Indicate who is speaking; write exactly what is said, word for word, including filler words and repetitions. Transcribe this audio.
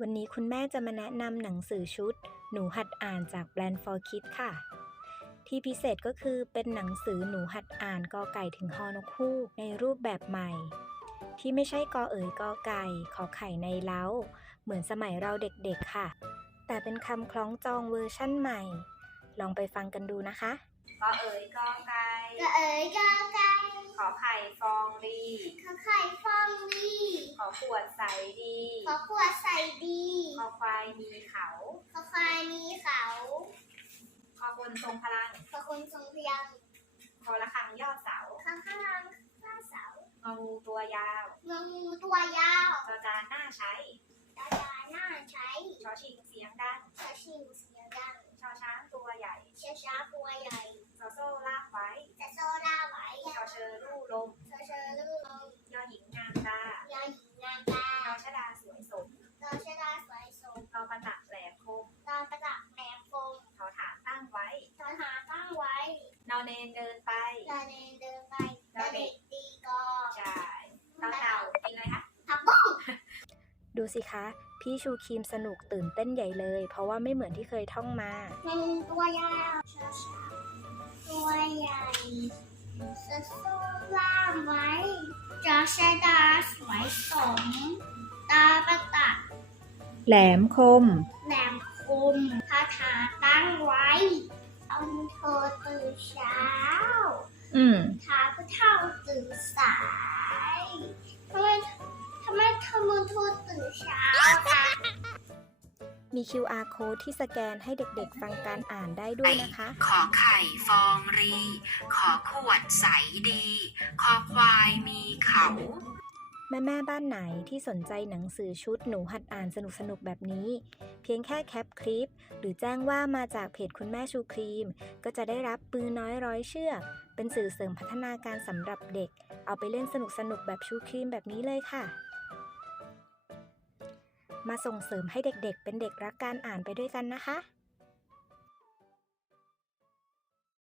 Speaker 1: วันนี้คุณแม่จะมาแนะนำหนังสือชุดหนูหัดอ่านจากแบรนด์ for Kids ค่ะ ที่พิเศษก็คือเป็นหนังสือหนูหัดอ่านกอไก่ถึงฮอนกฮูกในรูปแบบใหม่ ที่ไม่ใช่กอเอ๋ยกอไก่ขอไข่ในเล้าเหมือนสมัยเราเด็กๆค่ะ แต่เป็นคำคล้องจองเวอร์ชั่นใหม่ ลองไปฟังกันดูนะคะ
Speaker 2: กอเอ๋ยกอไก่
Speaker 3: กอเอ๋ยกอไก่
Speaker 2: ขอไข่ฟองรี
Speaker 3: ขอไข่ฟองดี
Speaker 2: ขอขวดใสดี
Speaker 3: ขอขวดใส่ดี
Speaker 2: ขอควายมีเขา
Speaker 3: ขอควายมีเขา
Speaker 2: ขอคนทรงพลัง
Speaker 3: ขอคนทรงพลัง
Speaker 2: ขอระฆังยอดเสา
Speaker 3: ขอข้างล่างข้างเสาง
Speaker 2: องูตัวยาว
Speaker 3: งองูตัวยาว
Speaker 2: จอจานหน้าใช้
Speaker 3: ตาตาหน้าใช้
Speaker 2: ชอชิงเสียงดัง
Speaker 3: ชาชิงเสียงดัง
Speaker 2: ชอช้างตัวใหญ่
Speaker 3: เช้าช้าตัวใหญ่
Speaker 2: ชอโซ่ลากไว้
Speaker 3: จะโซดาไว้
Speaker 2: ชอเชอลู่ลม
Speaker 3: เชอเชอลูกลง
Speaker 2: ยอหญิงงามตาย
Speaker 3: าหญิงนางตา
Speaker 2: นอชดาสวยสม
Speaker 3: ตอชดาสวยสม
Speaker 2: นอปะตักแหลมคม
Speaker 3: ตอประดับแหลมคม
Speaker 2: ขอฐานตั้งไว้
Speaker 3: ตอหาตั้งไว้
Speaker 2: นอเนนเดินไป
Speaker 3: ตอเนนเดินไปตอเด็กตีกอ
Speaker 2: จ่ายตอเต่ากินอะไรคะ
Speaker 3: ผักบุ้ง
Speaker 1: ดูสิคะ พี่ชูครีมสนุกตื่นเต้นใหญ่เลย เพราะว่าไม่เหมือนที่เคยท่องมา
Speaker 3: มันตัวยาวช้าช้าตัวใหญ่สะโซ่ล่ามไว้จอชดาสวยสม ตาประตัก
Speaker 1: แหลมคม
Speaker 3: แหลมคมคาถาตั้งไว้ตอนเธอตื่นเช้า
Speaker 1: อืม
Speaker 3: ท้าผู้เฒ่าตื่นสายทำไมทำไมเธอมือทูตื่นเช้าคะ
Speaker 1: มี คิว อาร์ Code ที่สแกนให้เด็กๆฟังการอ่านได้ด้วยนะคะ
Speaker 4: ขอไข่ฟองรี ขอขวดใสดี ขอควายมีเขา
Speaker 1: แม่ๆบ้านไหนที่สนใจหนังสือชุดหนูหัดอ่านสนุกๆแบบนี้ เพียงแค่แคปคลิป หรือแจ้งว่ามาจากเพจคุณแม่ชูครีม ก็จะได้รับปืนน้อยร้อยเชือก เป็นสื่อเสริมพัฒนาการสำหรับเด็ก เอาไปเล่นสนุกๆแบบชูครีมแบบนี้เลยค่ะ มาส่งเสริมให้เด็กๆเป็นเด็กรักการอ่านไปด้วยกันนะคะ